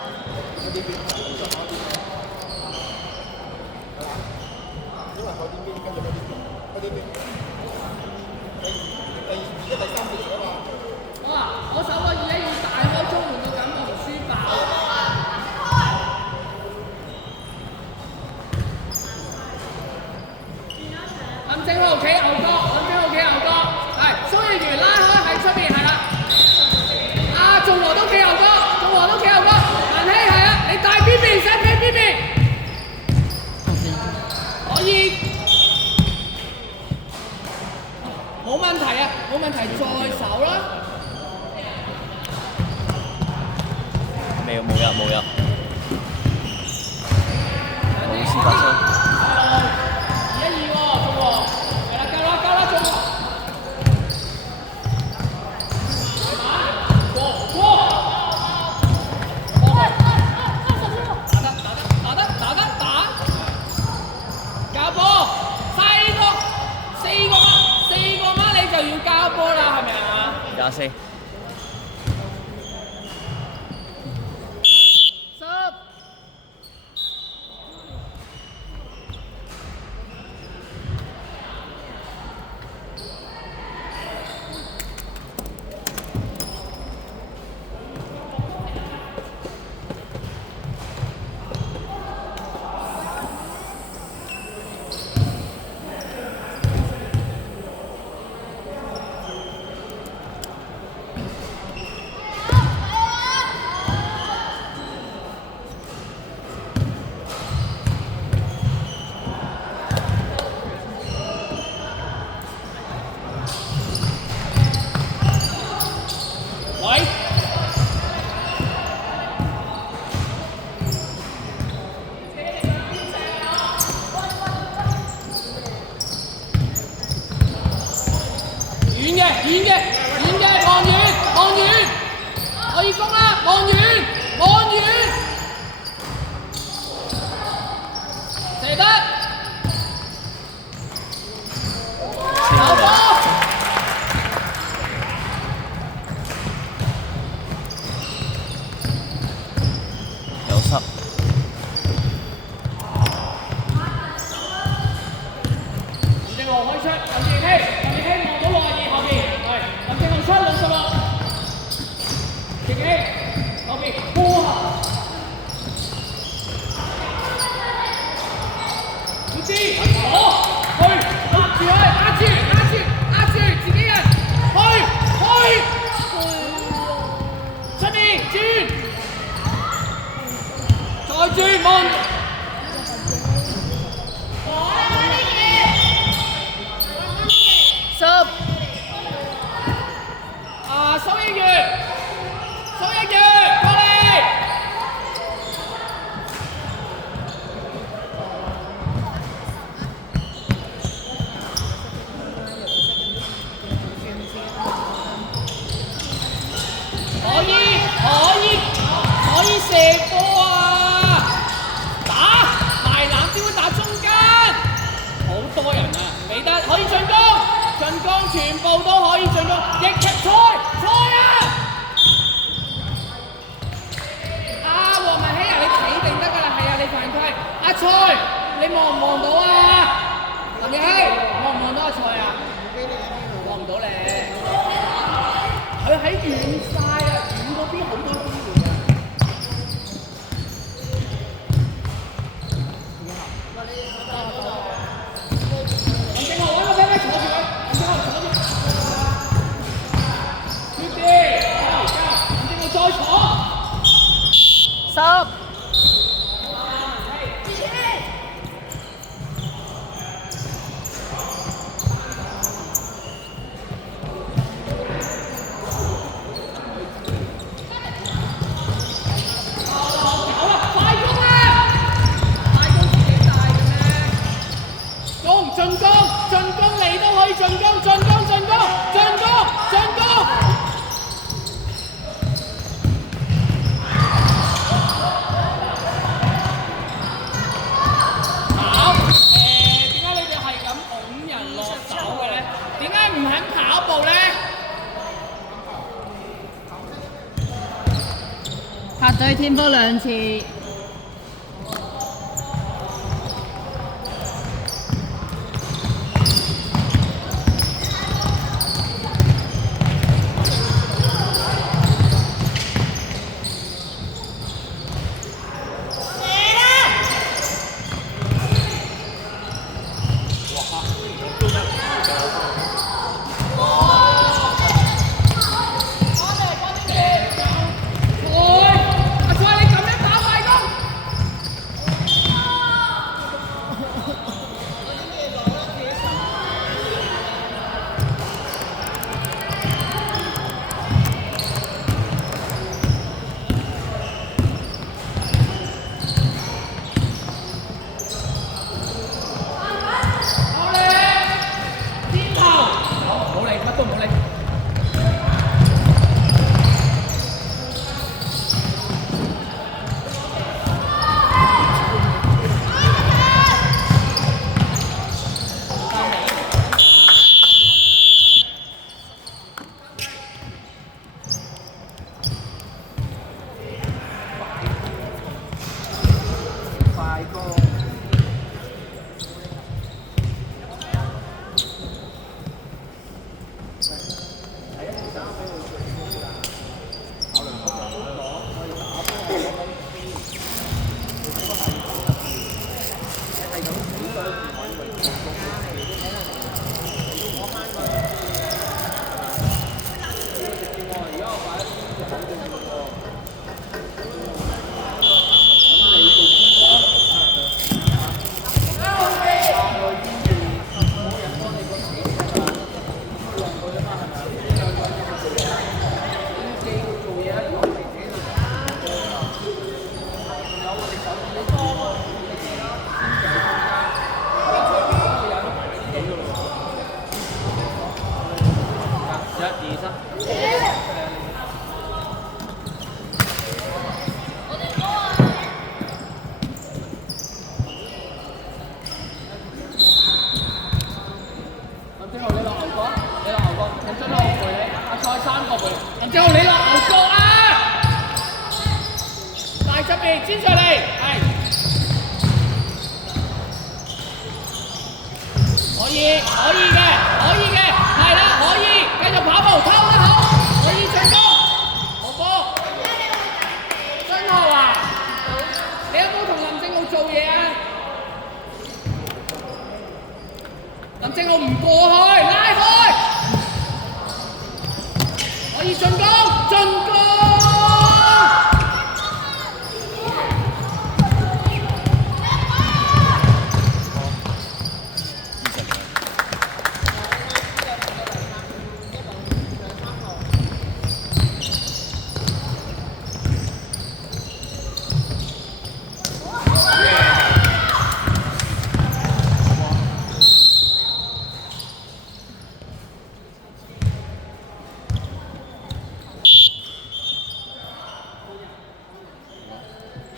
我手個耳咧要大開中門到感覺唔舒爆。林正浩企牛角，係蘇奕源拉開喺出邊係啦。阿仲和都企牛角，文希係啊，你大邊邊寫企邊邊，可以冇問題啊，冇問題再手啦。冇入。冇事發生。2-1-2喎，中和，係啦，夠啦，中和。打！交波，四個孖你就要交波啦，係咪啊24。遠嘅，望遠，可以攻啦，望遠，射得，有波，有失。林正浩開出，林正希望到62後邊，係林正浩出66，正希後邊哇！唔知攞去壓住，自己人去，出面轉，再轉望。蘇奕源過嚟，可以射波啊！打埋籃點會打中間？好多人啊，未得可以進攻，全部都可以進攻，逆踢賽啊！阿黃文希啊，你企定得㗎啦，係啊，你犯規。阿蔡，你望唔望到啊？林奕希，望唔望到阿蔡啊？望唔到咧，佢喺遠曬啊，遠嗰邊好多機會啊！林正浩揾個飛坐住佢，林正浩坐住。再坐10。進攻你都可以進攻！天科2次。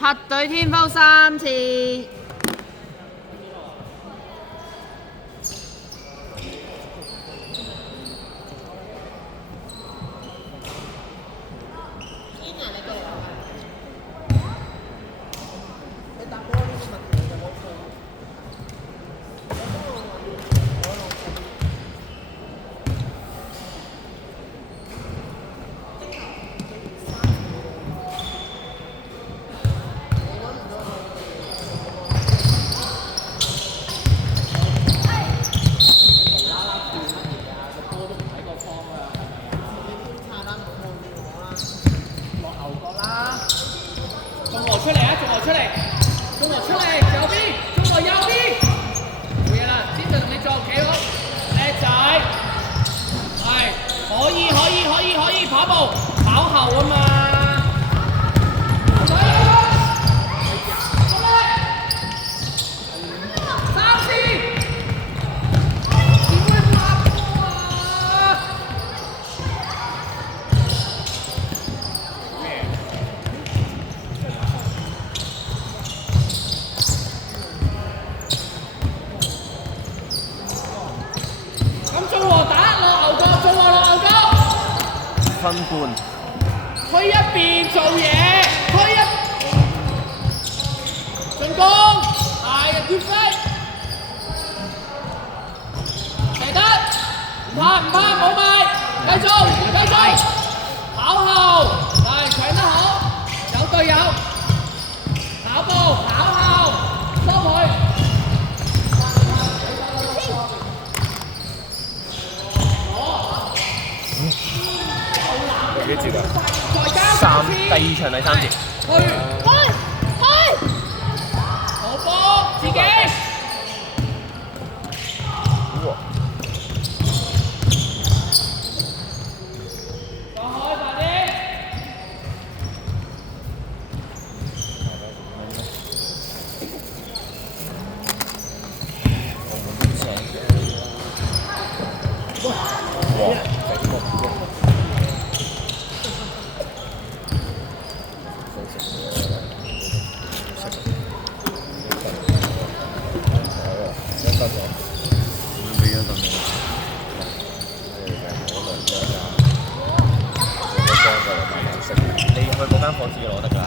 客隊天科3次。分半。推一邊做嘢，推一越飛，射得，唔怕冇賣，繼續，跑後，係搶得好，有隊友，跑步跑後，收佢。幾節啊？再加第二場第三節。去，好波自己。哇！放開快啲。你去嗰間房自己攞得㗎。